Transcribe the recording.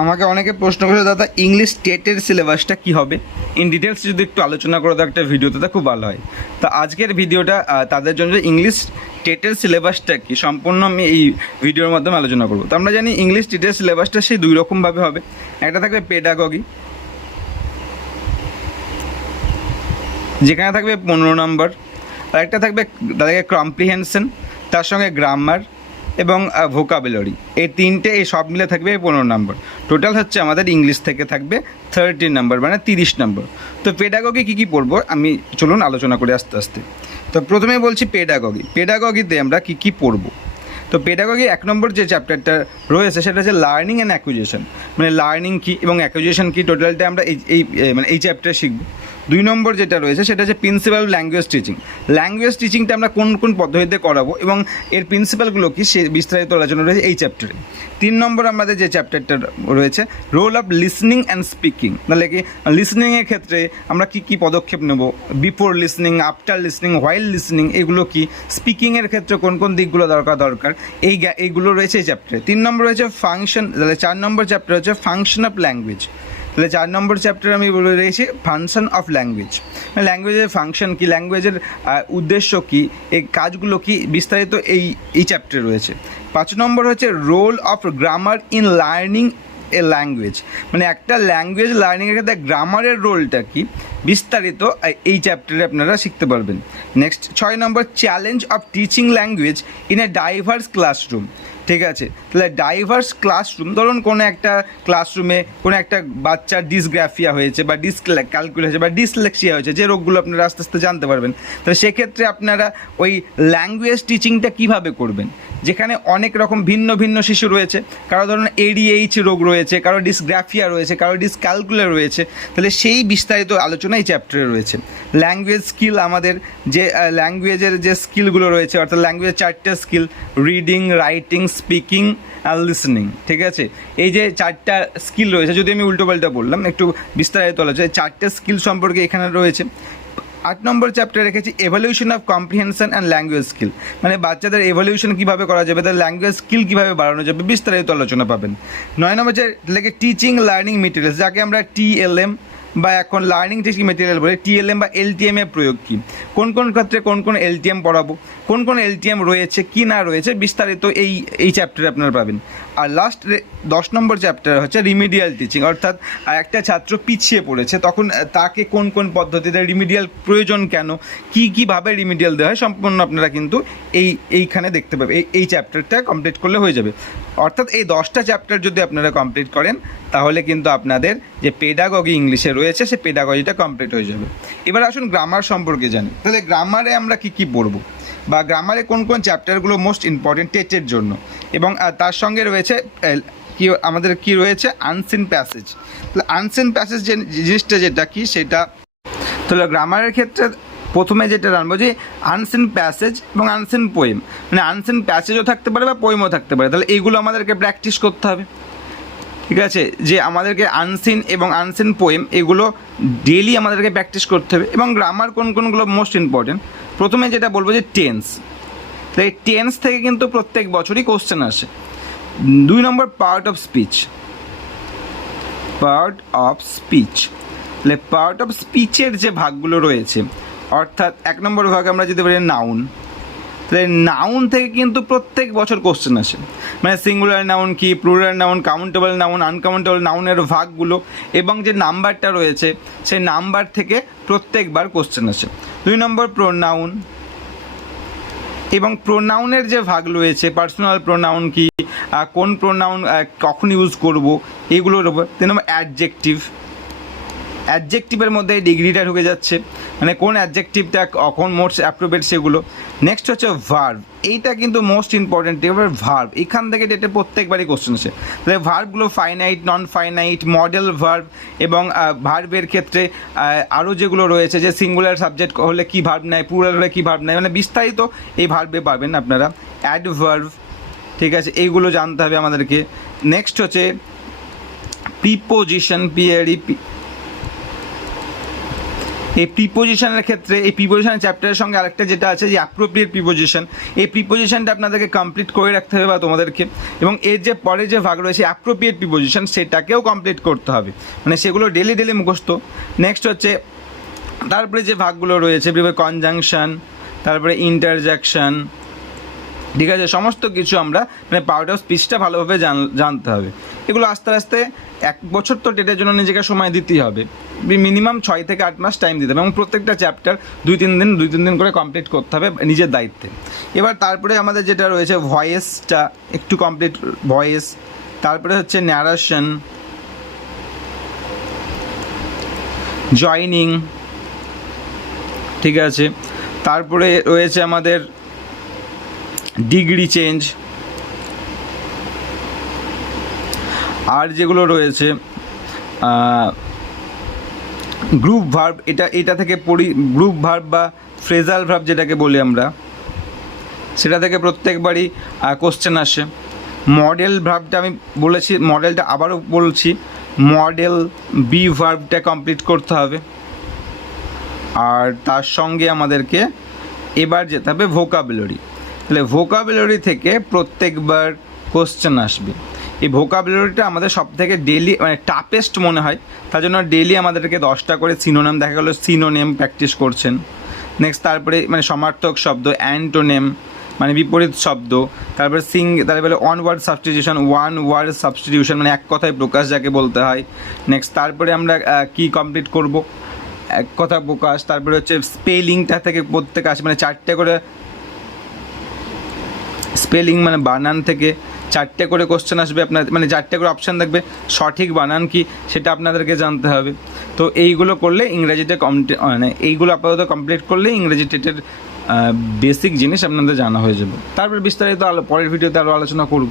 আমাকে অনেকে প্রশ্ন করে, দাদা ইংলিশ টেটের সিলেবাসটা কী হবে, ইন ডিটেলস যদি একটু আলোচনা করে দাও একটা ভিডিওতে, তা খুব ভালো হয়। তো আজকের ভিডিওটা তাদের জন্য ইংলিশ টেটের সিলেবাসটা কি সম্পূর্ণ আমি এই ভিডিওর মাধ্যমে আলোচনা করবো। তো আমরা জানি ইংলিশ টেটের সিলেবাসটা সেই দুই রকমভাবে হবে। একটা থাকবে পেডাগগি, যেখানে থাকবে 15 নম্বর, আর একটা থাকবে তাদেরকে কম্প্রিহেনশন, তার সঙ্গে গ্রামার এবং ভোকাবুলারি, এই সব মিলে থাকবে 15 নম্বর। টোটাল হচ্ছে আমাদের ইংলিশ থেকে থাকবে 30 নম্বর, মানে 30 নম্বর। তো পেডাগগি কী কী পড়বো আমি চলুন আলোচনা করি আস্তে আস্তে। তো প্রথমে বলছি পেডাগগিতে আমরা কী কী পড়বো। তো পেডাগগি 1 নম্বর যে চ্যাপ্টারটা রয়েছে সেটা হচ্ছে লার্নিং অ্যান্ড অ্যাকুইজিশন, মানে লার্নিং কী এবং অ্যাকুইজিশন কী, টোটালটা আমরা এই চ্যাপ্টারে শিখব। 2 নম্বর যেটা রয়েছে সেটা হচ্ছে প্রিন্সিপাল ল্যাঙ্গুয়েজ টিচিংটা আমরা কোন কোন পদ্ধতিতে করাবো এবং এর প্রিন্সিপালগুলো কী সে বিস্তারিত আলোচনা রয়েছে এই চ্যাপ্টারে। 3 নম্বর আমাদের যে চ্যাপ্টারটা রয়েছে role of listening and speaking, তাহলে কি লিসনিংয়ের ক্ষেত্রে আমরা কী কী পদক্ষেপ নেব, before listening, after listening, while listening, এগুলো কি, স্পিকিংয়ের ক্ষেত্রে কোন কোন দিকগুলো দরকার এইগুলো রয়েছে এই চ্যাপ্টারে। 3 নম্বর রয়েছে ফাংশন, তাহলে 4 নম্বর চ্যাপ্টার হচ্ছে ফাংশন অফ ল্যাঙ্গুয়েজ, তাহলে 4 নম্বর চ্যাপ্টার আমি বলে রয়েছি ফাংশন অফ ল্যাঙ্গুয়েজ, ল্যাঙ্গুয়েজের ফাংশন কী, ল্যাঙ্গুয়েজের উদ্দেশ্য কী, এই কাজগুলো কি বিস্তারিত এই চ্যাপ্টারে রয়েছে। 5 নম্বর হচ্ছে role of grammar in learning a language, মানে একটা ল্যাঙ্গুয়েজ লার্নিংয়ের ক্ষেত্রে গ্রামারের রোলটা কি বিস্তারিত এই চ্যাপ্টারে আপনারা শিখতে পারবেন। Next 6 number challenge of teaching language in a diverse classroom, ঠিক আছে। তাহলে ডাইভার্স ক্লাসরুম, ধরুন কোনো একটা ক্লাসরুমে কোনো একটা বাচ্চার ডিসগ্রাফিয়া হয়েছে বা ডিসক্যালকুল হয়েছে বা ডিসলেক্সিয়া হয়েছে, যে রোগগুলো আপনারা আস্তে আস্তে জানতে পারবেন। তাহলে সেক্ষেত্রে আপনারা ওই ল্যাঙ্গুয়েজ টিচিংটা কীভাবে করবেন, যেখানে অনেক রকম ভিন্ন ভিন্ন শিশু রয়েছে, কারো ধরুন ADHD রোগ রয়েছে, কারো ডিসগ্রাফিয়া রয়েছে, কারো ডিসক্যালকুলার রয়েছে, তাহলে সেই বিস্তারিত আলোচনা এই চ্যাপ্টারে রয়েছে। ল্যাঙ্গুয়েজ স্কিল, আমাদের যে ল্যাঙ্গুয়েজের যে স্কিলগুলো রয়েছে, অর্থাৎ ল্যাঙ্গুয়েজের 4টা স্কিল, রিডিং, রাইটিং, স্পিকিং আর লিসনিং, ঠিক আছে। এই যে 4টা স্কিল রয়েছে, যদি আমি উল্টোপাল্টা বললাম একটু বিস্তারিত আলোচনা, এই 4টা স্কিল সম্পর্কে এখানে রয়েছে। 8 নম্বর চ্যাপ্টার রেখেছি evolution of comprehension and language skill, মানে বাচ্চাদের এভলিউশন কীভাবে করা যাবে, তাদের ল্যাঙ্গুয়েজ স্কিল কীভাবে বাড়ানো যাবে, বিস্তারিত আলোচনা পাবেন। 9 নম্বর লেগে টিচিং লার্নিং মেটেরিয়ালস, যাকে আমরা TLM বা এখন লার্নিং টিচিং মেটেরিয়াল বলে, TLM বা LTM এর প্রয়োগ কী, কোন কোন ক্ষেত্রে কোন কোন LTM পড়াবো, কোন কোন LTM রয়েছে কি না রয়েছে, বিস্তারিত এই চ্যাপ্টারে আপনারা পাবেন। আর লাস্ট 10 নম্বর চ্যাপ্টার হচ্ছে রিমিডিয়াল টিচিং, অর্থাৎ একটা ছাত্র পিছিয়ে পড়েছে তখন তাকে কোন কোন পদ্ধতিতে রিমিডিয়াল প্রয়োজন, কেন, কীভাবে রিমিডিয়াল দেওয়া হয়, সম্পূর্ণ আপনারা কিন্তু এইখানে দেখতে পাবেন। এই চ্যাপ্টারটা কমপ্লিট করলে হয়ে যাবে। অর্থাৎ এই 10টা চ্যাপ্টার যদি আপনারা কমপ্লিট করেন তাহলে কিন্তু আপনাদের যে পেডাগগি ইংলিশে রয়েছে সে পেডাগজিটা কমপ্লিট হয়ে যাবে। এবার আসুন গ্রামার সম্পর্কে জানি। তাহলে গ্রামারে আমরা কী পড়বো বা গ্রামারে কোন কোন চ্যাপ্টারগুলো মোস্ট ইম্পর্টেন্ট টেটের জন্য, এবং তার সঙ্গে রয়েছে আমাদের কি রয়েছে আনসিন প্যাসেজ। তাহলে আনসিন প্যাসেজ যে জিনিসটা যেটা কি সেটা, তাহলে গ্রামারের ক্ষেত্রে প্রথমে যেটা জানবো যে আনসিন প্যাসেজ এবং আনসিন পোয়েম, মানে আনসিন প্যাসেজও থাকতে পারে বা পোয়েমও থাকতে পারে। তাহলে এইগুলো আমাদেরকে প্র্যাকটিস করতে হবে, ঠিক আছে, যে আমাদেরকে আনসিন এবং আনসিন পোয়েম এগুলো ডেইলি আমাদেরকে প্র্যাকটিস করতে হবে। এবং গ্রামার কোনগুলো মোস্ট ইম্পর্টেন্ট, প্রথমে যেটা বলবো যে টেন্স, তো এই টেন্স থেকে কিন্তু প্রত্যেক বছরই কোশ্চেন আসে। 2 নম্বর পার্ট অফ স্পিচ, তাহলে পার্ট অফ স্পিচের যে ভাগগুলো রয়েছে, অর্থাৎ 1 নম্বর ভাগ আমরা যদি বলি নাউন, তাহলে নাউন থেকে কিন্তু প্রত্যেক বছর কোশ্চেন আসে, মানে সিঙ্গুলার নাউন কি, plural noun, countable noun, uncountable নাউনের ভাগগুলো এবং যে নাম্বারটা রয়েছে সেই নাম্বার থেকে প্রত্যেকবার কোশ্চেন আসে। 2 নম্বর প্রোনাউন, এবং প্রোনাউনের যে ভাগ রয়েছে, পার্সোনাল প্রোনাউন কি, কোন প্রোনাউন কখন ইউজ করব, এগুলোর উপর। 3 নম্বর অ্যাডজেক্টিভের মধ্যে এই ডিগ্রিটা ঢুকে যাচ্ছে, মানে কোন অ্যাডজেক্টিভটা কখন মোস্ট অ্যাপ্রোপ্রিয়েট সেগুলো। নেক্সট হচ্ছে ভার্ব, এইটা কিন্তু মোস্ট ইম্পর্টেন্ট। এবার ভার্ব, এখান থেকে ডেটে প্রত্যেকবারই কোশ্চেন আসে। তাহলে ভার্বগুলো finite, non finite, modal verb, এবং ভার্বের ক্ষেত্রে আরও যেগুলো রয়েছে, যে সিঙ্গুলার সাবজেক্ট হলে কী ভার্ব নেয়, প্লুরাল হলে কী ভার্ব নেয়, মানে বিস্তারিত এই ভার্বে পাবেন আপনারা। অ্যাডভার্ব, ঠিক আছে, এইগুলো জানতে হবে আমাদেরকে। নেক্সট হচ্ছে প্রিপোজিশন, এই প্রিপোজিশনের ক্ষেত্রে এই প্রিপোজিশনের চ্যাপ্টারের সঙ্গে আরেকটা যেটা আছে যে অ্যাপ্রোপ্রিয়েট প্রিপোজিশন, এই প্রিপোজিশনটা আপনাদেরকে কমপ্লিট করে রাখতে হবে বা তোমাদেরকে, এবং এর যে পরে যে ভাগ রয়েছে অ্যাপ্রোপ্রিয়েট প্রিপোজিশন সেটাকেও কমপ্লিট করতে হবে, মানে সেগুলো ডেলি ডেলি মুখস্থ। নেক্সট হচ্ছে তারপরে যে ভাগগুলো রয়েছে কনজাংশন, তারপরে ইন্টারজেকশন, ঠিক আছে, সমস্ত কিছু আমরা মানে পার্ট অফ স্পিচটা ভালোভাবে জানতে হবে। এগুলো আস্তে আস্তে 1 বছর তো টেটের জন্য নিজেকে সময় দিতেই হবে, মিনিমাম 6 থেকে 8 মাস টাইম দিতে হবে, এবং প্রত্যেকটা চ্যাপ্টার 2-3 দিন করে কমপ্লিট করতে হবে নিজের দায়িত্বে। এবার তারপরে আমাদের যেটা রয়েছে ভয়েসটা একটু কমপ্লিট, ভয়েস, তারপরে হচ্ছে ন্যারেশন, জয়নিং, ঠিক আছে, তারপরে রয়েছে আমাদের ডিগ্রি চেঞ্জ, আর যেগুলো রয়েছে গ্রুপ ভার্ব, এটা থেকে পড়ি, গ্রুপ ভার্ব বা ফ্রেজাল ভার্ব যেটাকে বলি আমরা, সেটা থেকে প্রত্যেকবারই কোশ্চেন আসে। মডেল ভার্বটা আমি বলেছি, মডেলটা আবারও বলছি, মডেল বি ভার্বটা কমপ্লিট করতে হবে। আর তার সঙ্গে আমাদেরকে এবার যেতে হবে ভোকাবুলারি, তাহলে ভোকাবুলারি থেকে প্রত্যেকবার কোশ্চেন আসবে। এই ভোকাবুলারিটা আমাদের সব থেকে ডেলি মানে টাফেস্ট মনে হয়, তার জন্য ডেলি আমাদেরকে 10টা করে সিনোনিম, দেখা গেলো সিনোনিম প্র্যাকটিস করছেন। নেক্সট তারপরে মানে সমার্থক শব্দ, অ্যান্টোনিম মানে বিপরীত শব্দ, তারপরে তারপরে ওয়ান ওয়ার্ড সাবস্টিটিউশন মানে এক কথায় প্রকাশ যাকে বলতে হয়। নেক্সট তারপরে আমরা কি কমপ্লিট করব, এক কথা প্রকাশ। তারপরে হচ্ছে স্পেলিংটা থেকে প্রত্যেক আসে, মানে 4টে করে স্পেলিং মানে বানান থেকে 4টে করে কোশ্চেন আসবে আপনার, মানে 4টে করে অপশান থাকবে, সঠিক বানান কি সেটা আপনাদেরকে জানতে হবে। তো এইগুলো করলে ইংরেজিতে মানে এইগুলো আপাতত কমপ্লিট করলে ইংরেজি টেটের বেসিক জিনিস আপনাদের জানা হয়ে যাবে। তারপর বিস্তারিত পরের ভিডিওতে আরও আলোচনা করব।